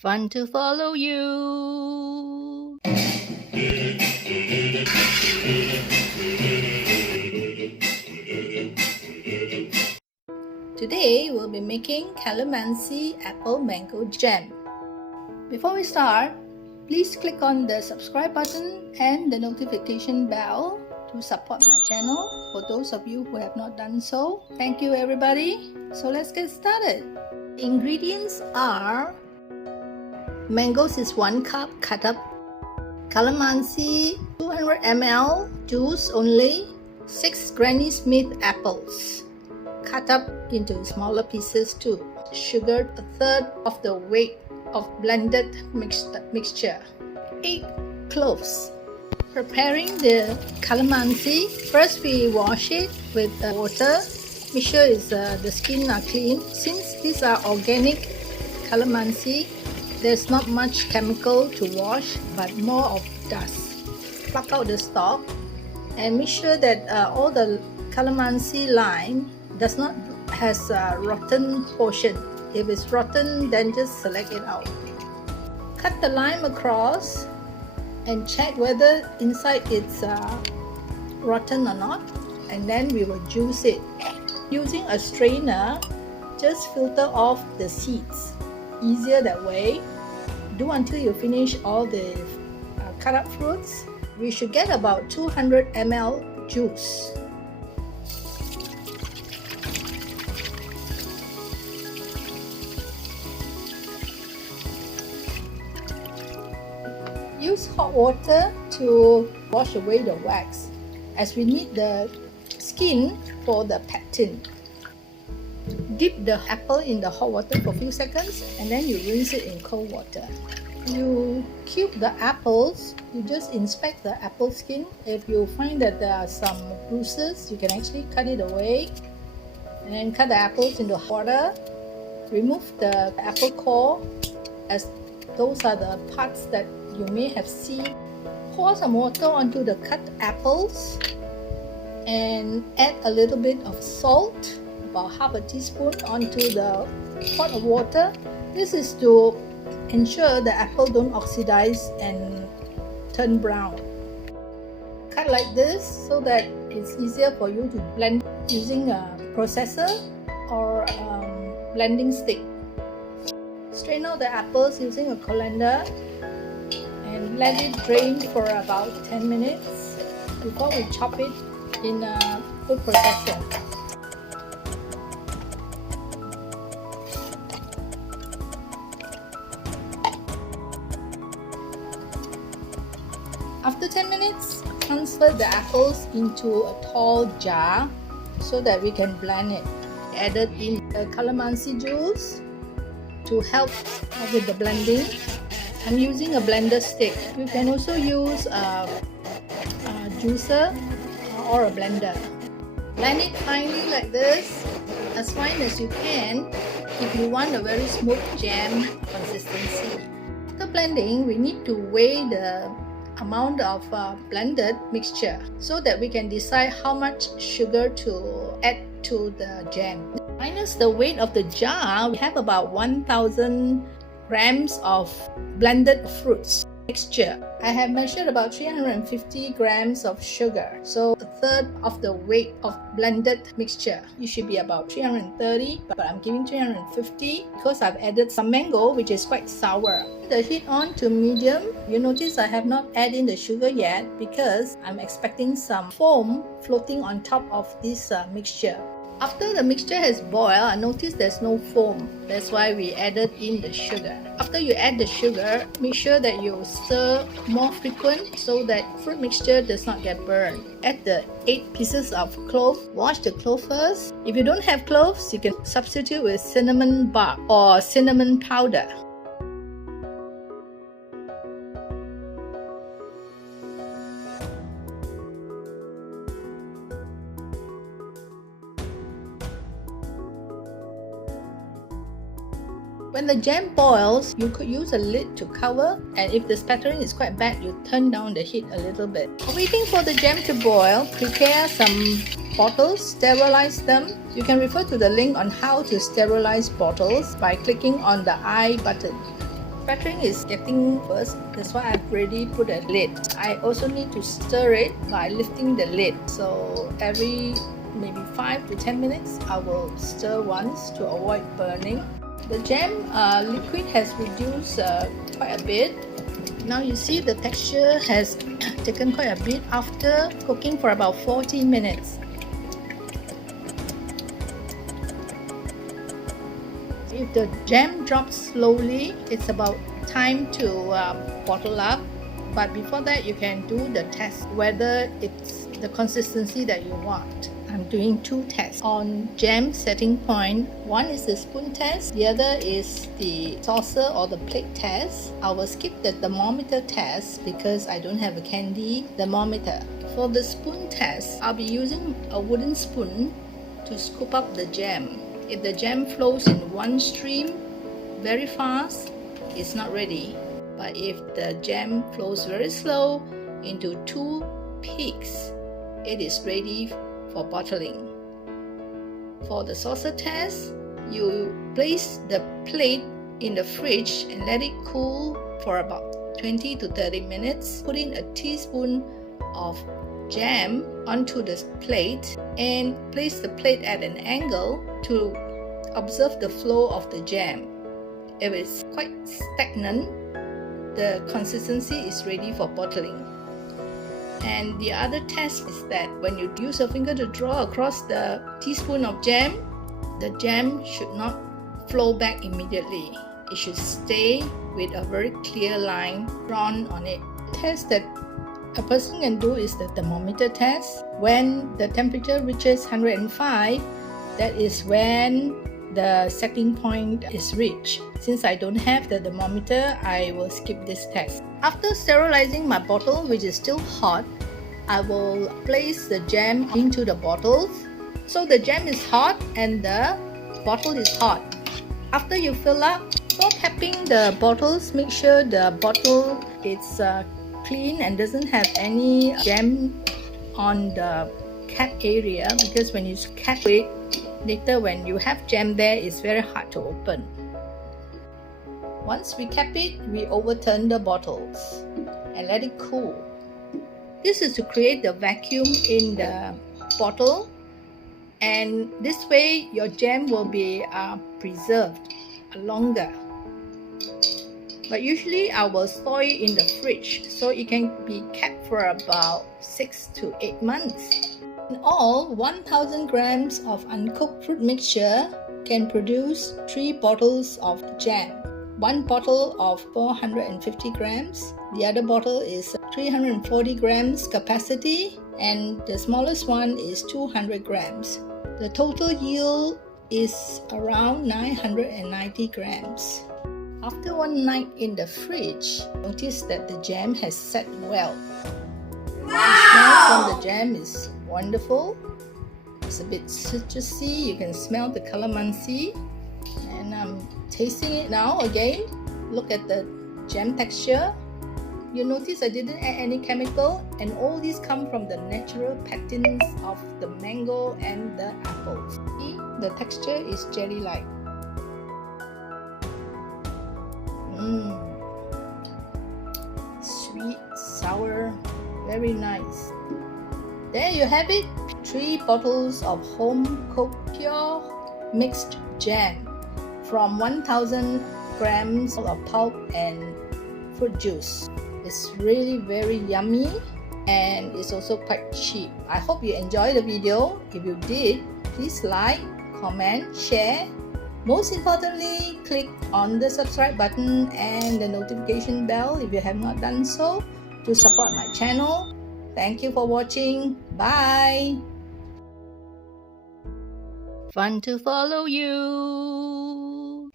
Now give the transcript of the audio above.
Fun to follow you. Today we'll be making calamansi apple mango jam. Before we start, please click on the subscribe button and the notification bell to support my channel. For those of you who have not done so, thank you everybody. So let's get started. The ingredients are mangoes is 1 cup cut up, calamansi 200 ml juice only, 6 Granny Smith apples cut up into smaller pieces too, sugar 1/3 of the weight of blended mixture, 8 cloves. Preparing the calamansi, first we wash it with water. Make sure the skin are clean. Since these are organic calamansi, there's not much chemical to wash but more of dust. Pluck out the stalk and make sure that all the calamansi line has a rotten portion. If it's rotten, then just select it out. Cut the lime across and check whether inside it's rotten or not, and then we will juice it. Using a strainer, just filter off the seeds. Easier that way. Do until you finish all the cut up fruits. We should get about 200 ml juice. Use hot water to wash away the wax, as we need the skin for the pectin. Dip the apple in the hot water for a few seconds and then you rinse it in cold water. You cube the apples, you just inspect the apple skin. If you find that there are some bruises, you can actually cut it away. And then cut the apples into water. Remove the apple core, as those are the parts that you may have seen. Pour some water onto the cut apples and add a little bit of salt, about half a teaspoon, onto the pot of water. This is to ensure the apple don't oxidize and turn brown. Cut like this so that it's easier for you to blend using a processor or a blending stick. Strain out the apples using a colander and let it drain for about 10 minutes before we chop it in a food processor. After 10 minutes, transfer the apples into a tall jar so that we can blend it. Added in the calamansi juice to help with the blending. I'm using a blender stick. You can also use a juicer or a blender. Blend it finely like this, as fine as you can if you want a very smooth jam consistency. After blending, we need to weigh the amount of blended mixture so that we can decide how much sugar to add to the jam. Minus the weight of the jar, we have about 1,000 grams of blended fruits mixture. I have measured about 350 grams of sugar, so 1/3 of the weight of blended mixture. It should be about 330, but I'm giving 350 because I've added some mango, which is quite sour. The heat on to medium. You notice I have not added in the sugar yet because I'm expecting some foam floating on top of this mixture. After the mixture has boiled, I noticed there's no foam. That's why we added in the sugar. After you add the sugar, make sure that you stir more frequent so that fruit mixture does not get burned. Add the 8 pieces of clove. Wash the clove first. If you don't have cloves, you can substitute with cinnamon bark or cinnamon powder. When the jam boils, you could use a lid to cover, and if the spattering is quite bad, you turn down the heat a little bit. Waiting for the jam to boil, prepare some bottles, sterilize them. You can refer to the link on how to sterilize bottles by clicking on the I button. battering is getting first. That's why I've already put a lid. I also need to stir it by lifting the lid. So every maybe 5 to 10 minutes, I will stir once to avoid burning. The jam liquid has reduced quite a bit. Now you see the texture has taken quite a bit after cooking for about 40 minutes. If the jam drops slowly, it's about time to bottle up. But before that, you can do the test whether it's the consistency that you want. I'm doing 2 tests on jam setting point. One is the spoon test, the other is the saucer or the plate test. I will skip the thermometer test because I don't have a candy thermometer. For the spoon test, I'll be using a wooden spoon to scoop up the jam. If the jam flows in one stream very fast, it's not ready. But if the jam flows very slow into 2 peaks, it is ready for bottling. For the saucer test, you place the plate in the fridge and let it cool for about 20 to 30 minutes. Put in a teaspoon of jam onto the plate and place the plate at an angle to observe the flow of the jam. If it's quite stagnant, the consistency is ready for bottling. And the other test is that when you use your finger to draw across the teaspoon of jam, the jam should not flow back immediately. It should stay with a very clear line drawn on it. The test that a person can do is the thermometer test. When the temperature reaches 105, that is when the setting point is reached. Since I don't have the thermometer, I will skip this test. After sterilizing my bottle, which is still hot, I will place the jam into the bottles. So the jam is hot and the bottle is hot. After you fill up, before capping the bottles, make sure the bottle is clean and doesn't have any jam on the cap area, because when you cap it, later when you have jam there, it's very hard to open. Once we cap it, we overturn the bottles and let it cool. This is to create the vacuum in the bottle, and this way your jam will be preserved longer. But usually I will store it in the fridge so it can be kept for about 6 to 8 months. In all, 1000 grams of uncooked fruit mixture can produce 3 bottles of jam. One bottle of 450 grams, the other bottle is 340 grams capacity, and the smallest one is 200 grams. The total yield is around 990 grams. After one night in the fridge, notice that the jam has set well. The smell from the jam is wonderful. It's a bit citrusy. You can smell the calamansi. And I'm tasting it now again. Look at the jam texture. You notice I didn't add any chemical, and all these come from the natural pectins of the mango and the apples. See, the texture is jelly-like. Sweet, sour, very nice. There you have it, 3 bottles of home-cooked pure mixed jam from 1000 grams of pulp and fruit juice. It's really very yummy and it's also quite cheap. I hope you enjoyed the video. If you did, please like, comment, share. Most importantly, click on the subscribe button and the notification bell if you have not done so to support my channel. Thank you for watching. Bye! Fun to follow you.